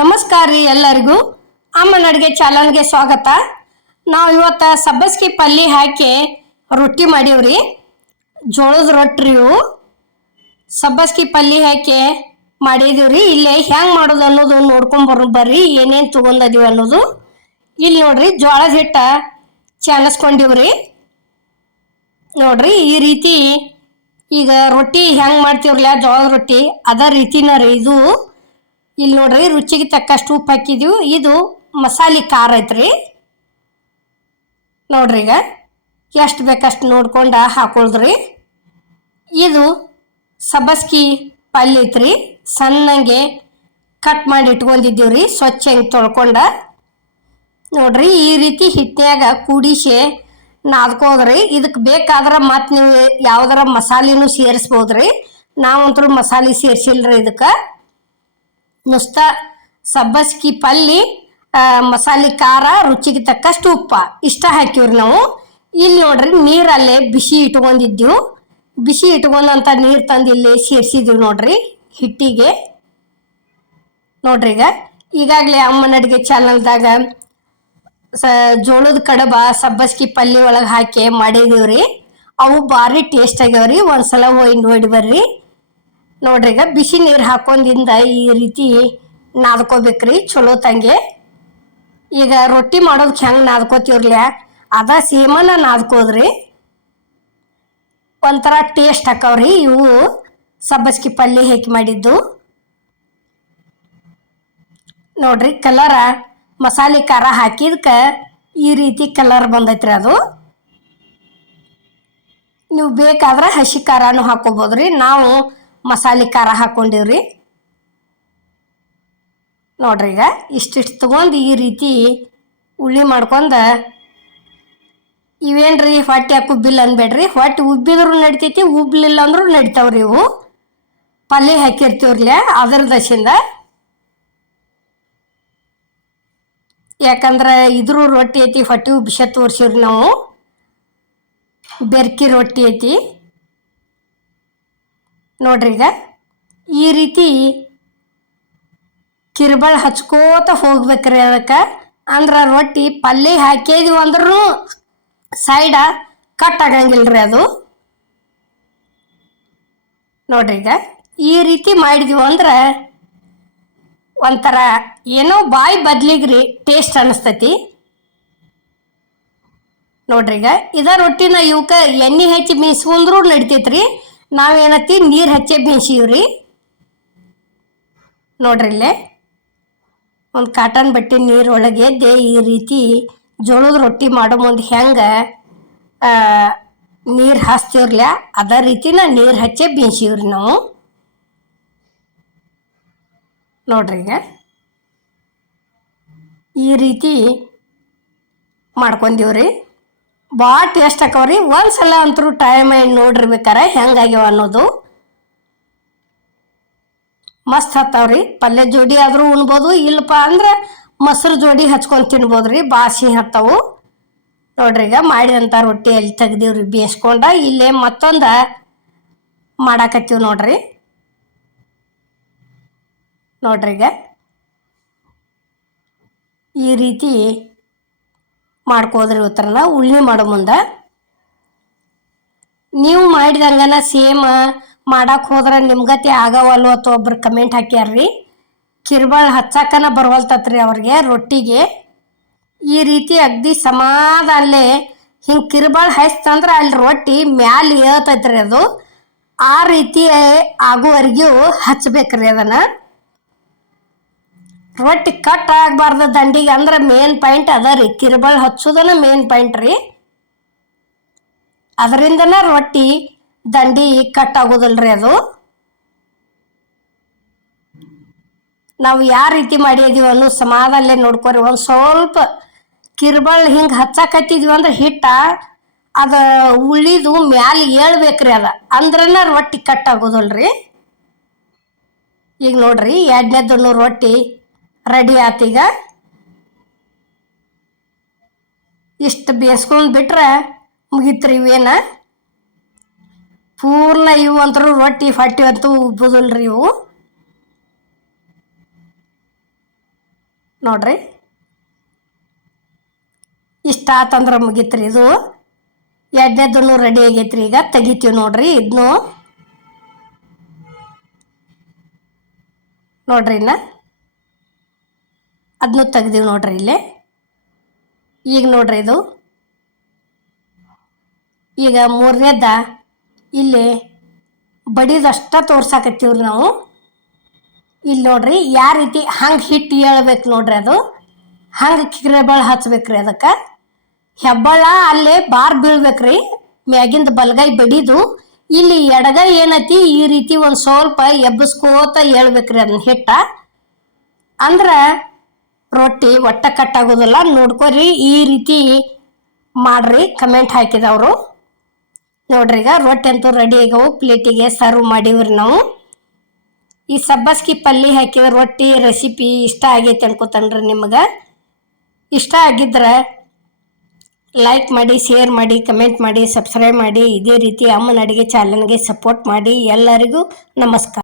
ನಮಸ್ಕಾರ ರೀ ಎಲ್ಲರಿಗೂ. ಅಮ್ಮನ ಅಡುಗೆ ಚಾನಲ್ಗೆ ಸ್ವಾಗತ. ನಾವು ಇವತ್ತು ಸಬ್ಬಸ್ಗಿ ಪಲ್ಯ ಹಾಕಿ ರೊಟ್ಟಿ ಮಾಡೀವ್ರಿ. ಜೋಳದ ರೊಟ್ಟಿ ಇವು. ಸಬ್ಬಸ್ಗಿ ಪಲ್ಯ ಹಾಕಿ ಮಾಡಿದೀವ್ರಿ. ಇಲ್ಲೇ ಹೆಂಗೆ ಮಾಡೋದು ಅನ್ನೋದು ನೋಡ್ಕೊಂಡ್ ಬರೋ ಬರ್ರಿ. ಏನೇನು ತೊಗೊಂಡದೀವಿ ಅನ್ನೋದು. ಇಲ್ಲಿ ನೋಡ್ರಿ ಜೋಳದ ಹಿಟ್ಟ ಚಾನಸ್ಕೊಂಡಿವ್ರಿ. ನೋಡ್ರಿ ಈ ರೀತಿ ಈಗ ರೊಟ್ಟಿ ಹೆಂಗೆ ಮಾಡ್ತೀವ್ರಲ್ಲ ಜೋಳದ ರೊಟ್ಟಿ ಅದ ರೀತಿನ ರೀ ಇದು. ಇಲ್ಲಿ ನೋಡ್ರಿ, ರುಚಿಗೆ ತಕ್ಕಷ್ಟು ಉಪ್ಪು ಹಾಕಿದೀವಿ. ಇದು ಮಸಾಲೆ ಖಾರ ಐತ್ರಿ. ನೋಡ್ರಿ ಈಗ, ಎಷ್ಟು ಬೇಕಷ್ಟು ನೋಡ್ಕೊಂಡು ಹಾಕೊಳ್ದ್ರಿ. ಇದು ಸಬಸ್ಕಿ ಪಲ್ಯ ಐತ್ರಿ. ಸಣ್ಣಗೆ ಕಟ್ ಮಾಡಿ ಇಟ್ಕೊಂಡಿದ್ದೀವ್ರಿ, ಸ್ವಚ್ಛ ಹಿಂಗೆ ತೊಳ್ಕೊಂಡ. ನೋಡ್ರಿ, ಈ ರೀತಿ ಹಿಟ್ಟಿನಾಗ ಕೂಡಿಸಿ ನಾದ್ಕೋದ್ರಿ. ಇದಕ್ಕೆ ಬೇಕಾದ್ರೆ ಮತ್ತೆ ನೀವು ಯಾವ್ದಾರ ಮಸಾಲೆನೂ ಸೇರಿಸ್ಬೋದ್ರಿ. ನಾವಂತರೂ ಮಸಾಲೆ ಸೇರಿಸಿಲ್ರಿ ಇದಕ್ಕೆ. ನುಸ್ತ ಸಬ್ಬಸ್ಗಿ ಪಲ್ಲಿ ಮಸಾಲೆ ಖಾರ, ರುಚಿಗೆ ತಕ್ಕಷ್ಟು ಉಪ್ಪ. ಇಷ್ಟ ಹಾಕಿವ್ರಿ ನಾವು. ಇಲ್ಲಿ ನೋಡ್ರಿ, ನೀರಲ್ಲೇ ಬಿಸಿ ಇಟ್ಕೊಂಡಿದ್ದೆವು. ಬಿಸಿ ಇಟ್ಕೊಂಡಂತ ನೀರು ತಂದು ಇಲ್ಲಿ ಸೇರಿಸಿದ್ವಿ ನೋಡ್ರಿ, ಹಿಟ್ಟಿಗೆ. ನೋಡ್ರಿ ಈಗ. ಈಗಾಗಲೇ ಅಮ್ಮನ ಅಡುಗೆ ಚಾನಲ್ದಾಗ ಸ, ಜೋಳದ ಕಡಬ ಸಬ್ಬಸ್ಗಿ ಪಲ್ಯ ಒಳಗೆ ಹಾಕಿ ಮಾಡಿದೀವ್ರಿ. ಅವು ಭಾರಿ ಟೇಸ್ಟ್ ಆಗ್ಯಾವ್ರಿ. ಒಂದ್ಸಲ ಒಯ್ದು ನೋಡಿ ಬರ್ರಿ. ನೋಡ್ರಿ, ಈಗ ಬಿಸಿ ನೀರು ಹಾಕೊಂಡಿಂದ ಈ ರೀತಿ ನಾದ್ಕೋಬೇಕ್ರಿ, ಚಲೋ ತಂಗೆ. ಈಗ ರೊಟ್ಟಿ ಮಾಡೋದಕ್ಕೆ ಹೆಂಗೆ ನಾದ್ಕೋತೀವ್ರಲ್ಲ ಅದ ಸೇಮನ ನಾದ್ಕೋದ್ರಿ. ಒಂಥರ ಟೇಸ್ಟ್ ಹಾಕವ್ರಿ, ಇವು ಸಬ್ಬಸ್ಗಿ ಪಲ್ಯ ಹೇಗೆ ಮಾಡಿದ್ದು. ನೋಡ್ರಿ, ಕಲರ ಮಸಾಲೆ ಖಾರ ಹಾಕಿದ್ಕ ಈ ರೀತಿ ಕಲರ್ ಬಂದೈತ್ರಿ ಅದು. ನೀವು ಬೇಕಾದ್ರೆ ಹಸಿ ಖಾರನೂ ಹಾಕೋಬೋದ್ರಿ, ನಾವು ಮಸಾಲೆ ಖಾರ ಹಾಕೊಂಡಿವ್ರಿ. ನೋಡ್ರಿ ಈಗ ಇಷ್ಟಿಷ್ಟು ತೊಗೊಂಡು ಈ ರೀತಿ ಉಳ್ಳಿ ಮಾಡ್ಕೊಂಡು ಇವೇನ್ರಿ ಹೊಟ್ಟೆ ಯಾಕೆ ಉಬ್ಬಿಲ್ಲ ಅನ್ಬೇಡ್ರಿ. ಹೊಟ್ಟೆ ಉಬ್ಬಿದ್ರು ನಡಿತೈತಿ, ಉಬ್ಲಿಲ್ಲ ಅಂದ್ರೂ ನಡಿತಾವ್ರಿ ಇವು. ಪಲ್ಯ ಹಾಕಿರ್ತೀವ್ರಲ್ಲ ಅದರ ದಶಿಂದ ಯಾಕಂದ್ರೆ ಇದ್ರೂ ರೊಟ್ಟಿ ಐತಿ, ಹೊಟ್ಟೆ ಉಬ್ಬಿಸ ತೋರ್ಸಿವ್ರಿ ನಾವು. ಬೆರ್ಕಿ ರೊಟ್ಟಿ ಐತಿ. ನೋಡ್ರಿ ಈಗ. ಈ ರೀತಿ ಕಿರ್ಬಳ್ ಹಚ್ಕೋತ ಹೋಗ್ಬೇಕ್ರಿ ಅದಕ್ಕೆ. ಅಂದ್ರೆ ರೊಟ್ಟಿ ಪಲ್ಯ ಹಾಕಿದ್ವಿ ಅಂದ್ರೂ ಸೈಡ ಕಟ್ ಆಗಂಗಿಲ್ಲ ರೀ ಅದು. ನೋಡ್ರಿ ಈಗ. ಈ ರೀತಿ ಮಾಡಿದ್ವಿ ಅಂದ್ರೆ ಒಂಥರ ಏನೋ ಬಾಯಿ ಬದ್ಲಿಗೆ ರೀ ಟೇಸ್ಟ್ ಅನಿಸ್ತೈತಿ. ನೋಡ್ರಿ ಈಗ. ಇದ ರೊಟ್ಟಿನ ಇವಕ್ಕೆ ಎಣ್ಣೆ ಹಚ್ಚಿ ಮೀಸ್ಕೊಂಡ್ರೂ ನಡಿತೈತ್ರಿ. ನಾವೇನತಿ ನೀರು ಹಚ್ಚಿ ನೋಡ್ರಿ ಇಲ್ಲೇ. ಒಂದು ಕಾಟನ್ ಬಟ್ಟೆ ನೀರೊಳಗೆ ಎದ್ದೆ ಈ ರೀತಿ ಜೋಳದ ರೊಟ್ಟಿ ಮಾಡೋ ಮುಂದೆ ಹೆಂಗೆ ನೀರು ಹಾಸ್ತೀವ್ರಲ್ಲ ಅದೇ ರೀತಿನ ನೀರು ಹಚ್ಚಿ ಬೀಸಿವ್ರಿ ನಾವು. ನೋಡ್ರಿ ಈಗ. ಈ ರೀತಿ ಮಾಡ್ಕೊಂಡೀವ್ರಿ. ಭಾಳ ಟೇಸ್ಟ್ ಆಕವ್ರಿ ಒಂದು ಸಲ ಅಂತರೂ ಟೈಮ್ ನೋಡಿರ್ಬೇಕಾರೆ ಹೆಂಗಾಗ್ಯಾವ ಅನ್ನೋದು. ಮಸ್ತ್ ಹತ್ತಾವ್ರಿ. ಪಲ್ಯ ಜೋಡಿ ಆದರೂ ಉಣ್ಬೋದು, ಇಲ್ಲಪ್ಪ ಅಂದ್ರೆ ಮೊಸರು ಜೋಡಿ ಹಚ್ಕೊಂಡು ತಿನ್ಬೋದ್ರಿ. ಬಾಸಿ ಹತ್ತವು. ನೋಡ್ರಿ ಈಗ ಮಾಡಿದಂಥ ರೊಟ್ಟಿ ಅಲ್ಲಿ ತೆಗ್ದೀವ್ರಿ, ಬೇಯಿಸ್ಕೊಂಡ ಇಲ್ಲೇ ಮತ್ತೊಂದು ಮಾಡಾಕತ್ತೀವಿ ನೋಡ್ರಿ. ನೋಡ್ರಿ ಈಗ. ಈ ರೀತಿ ಮಾಡ್ಕೋದ್ರಿ ಉತ್ತರನ ಉಳ್ಳಿ ಮಾಡೋ ಮುಂದೆ. ನೀವು ಮಾಡಿದಂಗನ ಸೇಮ್ ಮಾಡಕ್ಕೆ ಹೋದ್ರೆ ನಿಮ್ಗತಿ ಆಗವಲ್ವ ಅಥವಾ ಒಬ್ರು ಕಮೆಂಟ್ ಹಾಕ್ಯಾರ್ರಿ? ಕಿರ್ಬಾಳ್ ಹಚ್ಚಾಕನ ಬರ್ವಲ್ತತ್ರಿ ಅವ್ರಿಗೆ ರೊಟ್ಟಿಗೆ. ಈ ರೀತಿ ಅಗ್ದಿ ಸಮಾಧಾನಲೆ ಹಿಂಗೆ ಕಿರ್ಬಾಳ್ ಹಚ್ತಂದ್ರೆ ಅಲ್ಲಿ ರೊಟ್ಟಿ ಮ್ಯಾಲ ಏಳ್ತೈತ್ರಿ ಅದು. ಆ ರೀತಿ ಆಗುವರೆಗೂ ಹಚ್ಬೇಕ್ರಿ ಅದನ್ನ. ರೊಟ್ಟಿ ಕಟ್ ಆಗಬಾರ್ದು ದಂಡಿಗೆ. ಅಂದ್ರೆ ಮೇನ್ ಪಾಯಿಂಟ್ ಅದ ರೀ. ಕಿರ್ಬಾಳ್ ಹಚ್ಚೋದನ ಮೇನ್ ಪಾಯಿಂಟ್ ರೀ. ಅದರಿಂದನ ರೊಟ್ಟಿ ದಂಡಿ ಕಟ್ ರೀ ಅದು. ನಾವು ಯಾವ ರೀತಿ ಮಾಡಿದೀವಿ ಅನ್ನೋ ಸಮಾಧಾನಲೆ ನೋಡ್ಕೊರಿ. ಒಂದು ಸ್ವಲ್ಪ ಕಿರ್ಬಳ್ ಹಿಂಗೆ ಹಚ್ಚಾಕತ್ತಿದ್ವಿ ಅಂದ್ರೆ ಹಿಟ್ಟ, ಅದು ಉಳಿದು ಮ್ಯಾಲ ಏಳ್ಬೇಕ್ರಿ ಅದ. ಅಂದ್ರನ ರೊಟ್ಟಿ ಕಟ್ ಆಗೋದಲ್ರಿ. ಈಗ ನೋಡ್ರಿ, ಎರಡನೇದನ್ನು ರೊಟ್ಟಿ ರೆಡಿ ಆತೀಗ ಇಷ್ಟು ಬೇಯಿಸ್ಕೊಂಡು ಬಿಟ್ರೆ ಮುಗೀತ್ರಿ ಇವೇನ? ಪೂರ್ಣ ಇವು ಅಂತರೂ ರೊಟ್ಟಿ, ಫಟ್ಟಿ ಅಂತೂ ಉಬ್ಬುದಿಲ್ರಿ ಇವು. ನೋಡ್ರಿ. ಇಷ್ಟ ಆತಂದ್ರೆ ಮುಗೀತ್ರಿ ಇದು. ಎರಡನೇದನ್ನು ರೆಡಿ ಆಗೈತ್ರಿ ಈಗ. ತೆಗಿತೀವಿ ನೋಡ್ರಿ ಇದನ್ನು ನೋಡ್ರಿ ಇನ್ನ. ಅದನ್ನು ತೆಗ್ದೀವಿ ನೋಡ್ರಿ ಇಲ್ಲಿ. ಈಗ ನೋಡ್ರಿ ಇದು. ಈಗ ಮೂರನೇದ ಇಲ್ಲಿ ಬಡಿದಷ್ಟ ತೋರ್ಸಾಕತ್ತೀವ್ರಿ ನಾವು. ಇಲ್ಲಿ ನೋಡ್ರಿ ಯಾವ ರೀತಿ ಹಂಗೆ ಹಿಟ್ಟು ಹೇಳ್ಬೇಕು ನೋಡ್ರಿ ಅದು. ಹಂಗೆ ಕಿರೆಬಳ ಹಚ್ಬೇಕ್ರಿ ಅದಕ್ಕೆ. ಹೆಬ್ಬಾಳ ಅಲ್ಲೇ ಬಾರ್ ಬೀಳ್ಬೇಕ್ರಿ. ಮ್ಯಾಗಿಂದ ಬಲಗೈ ಬಡಿದು ಇಲ್ಲಿ ಎಡಗೈ ಏನೈತಿ ಈ ರೀತಿ ಒಂದು ಸ್ವಲ್ಪ ಎಬ್ಬಸ್ಕೋತ ಹೇಳ್ಬೇಕ್ರಿ ಅದನ್ನ ಹಿಟ್ಟ. ಅಂದ್ರೆ ರೊಟ್ಟಿ ಒಟ್ಟ ಕಟ್ಟಾಗೋದಿಲ್ಲ, ನೋಡ್ಕೊರಿ, ಈ ರೀತಿ ಮಾಡ್ರಿ ಕಮೆಂಟ್ ಹಾಕಿದವರು. ನೋಡ್ರಿ, ಈಗ ರೊಟ್ಟಿ ಅಂತೂ ರೆಡಿ ಆಗವು ಪ್ಲೇಟಿಗೆ ಸರ್ವ್ ಮಾಡಿವ್ರಿ ನಾವು. ಈ ಸಬ್ಬಸ್ಗಿ ಪಲ್ಯ ಹಾಕಿದ ರೊಟ್ಟಿ ರೆಸಿಪಿ ಇಷ್ಟ ಆಗೈತೆ ಅನ್ಕೋತನ್ರಿ ನಿಮಗೆ. ಇಷ್ಟ ಆಗಿದ್ರೆ ಲೈಕ್ ಮಾಡಿ ಶೇರ್ ಮಾಡಿ ಕಮೆಂಟ್ ಮಾಡಿ ಸಬ್ಸ್ಕ್ರೈಬ್ ಮಾಡಿ, ಇದೇ ರೀತಿ ಅಮ್ಮನ ಅಡುಗೆ ಚಾನಲ್ಗೆ ಸಪೋರ್ಟ್ ಮಾಡಿ ಎಲ್ಲರಿಗೂ ನಮಸ್ಕಾರ.